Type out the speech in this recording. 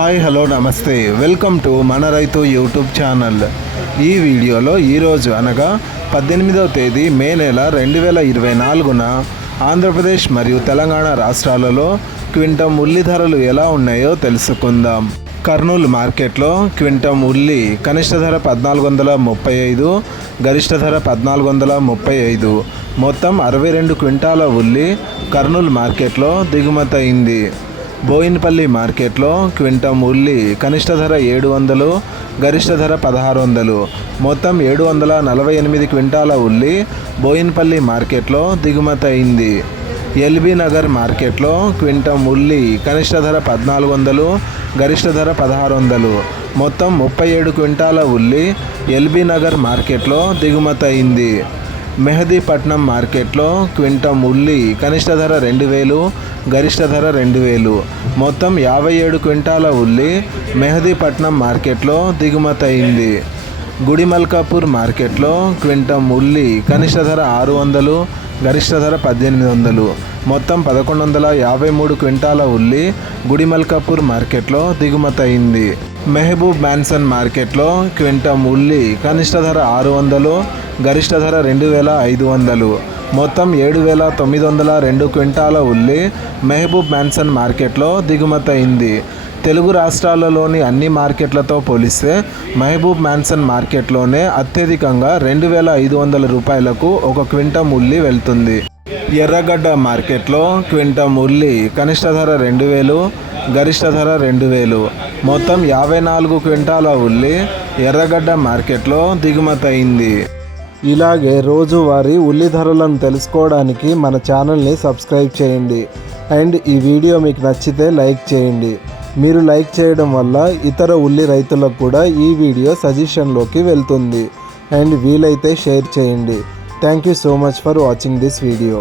Hi hello నమస్తే welcome to మన రైతు యూట్యూబ్ ఛానల్. ఈ వీడియోలో ఈరోజు అనగా 18వ తేదీ మే నెల 2024న ఆంధ్రప్రదేశ్ మరియు తెలంగాణ రాష్ట్రాలలో క్వింటం ఉల్లి ధరలు ఎలా ఉన్నాయో తెలుసుకుందాం. కర్నూలు మార్కెట్లో క్వింటం ఉల్లి కనిష్ట ధర 1435, గరిష్ట ధర 1435, మొత్తం 62 క్వింటాల ఉల్లి కర్నూలు మార్కెట్లో దిగుమతి అయింది. బోయినపల్లి మార్కెట్లో క్వింటం ఉల్లి కనిష్ట ధర 700, గరిష్ట ధర 1600, మొత్తం 748 క్వింటాల ఉల్లి బోయినపల్లి మార్కెట్లో దిగుమతి అయింది. ఎల్బీ నగర్ మార్కెట్లో క్వింటం ఉల్లి కనిష్ట ధర 1400, గరిష్ట ధర 1600, మొత్తం 37 క్వింటాల ఉల్లి ఎల్బీ నగర్ మార్కెట్లో దిగుమతి అయింది. మెహదీపట్నం మార్కెట్లో క్వింటం ఉల్లి కనిష్ట ధర 2000, గరిష్ట ధర 2000, మొత్తం 57 క్వింటాల ఉల్లి మెహదీపట్నం మార్కెట్లో దిగుమతి అయింది. గుడిమల్కాపూర్ మార్కెట్లో క్వింటం ఉల్లి కనిష్ట ధర 600, గరిష్ట ధర 1800, మొత్తం 1153 క్వింటాల ఉల్లి గుడిమల్కాపూర్ మార్కెట్లో దిగుమతి అయింది. మెహబూబ్ మ్యాన్సన్ మార్కెట్లో క్వింటం ఉల్లి కనిష్ట ధర 600, గరిష్ట ధర 2500, మొత్తం 7902 క్వింటాల ఉల్లి మెహబూబ్ మ్యాన్సన్ మార్కెట్లో దిగుమతి అయింది. తెలుగు రాష్ట్రాలలోని అన్ని మార్కెట్లతో పోలిస్తే మెహబూబ్ మ్యాన్సన్ మార్కెట్లోనే అత్యధికంగా 2500 రూపాయలకు ఒక క్వింటం ఉల్లి వెళ్తుంది. ఎర్రగడ్డ మార్కెట్లో క్వింటం ఉల్లి కనిష్ట ధర 2000, గరిష్ట ధర 2000, మొత్తం 54 క్వింటాల ఉల్లి ఎర్రగడ్డ మార్కెట్లో దిగుమతి అయింది. ఇలాగే రోజువారీ ఉల్లి ధరలను తెలుసుకోవడానికి మన ఛానల్ని సబ్స్క్రైబ్ చేయండి. అండ్ ఈ వీడియో మీకు నచ్చితే లైక్ చేయండి. మీరు లైక్ చేయడం వల్ల ఇతర ఉల్లి రైతులకు కూడా ఈ వీడియో సజెషన్లోకి వెళ్తుంది. అండ్ వీలైతే షేర్ చేయండి. Thank you so much for watching this video.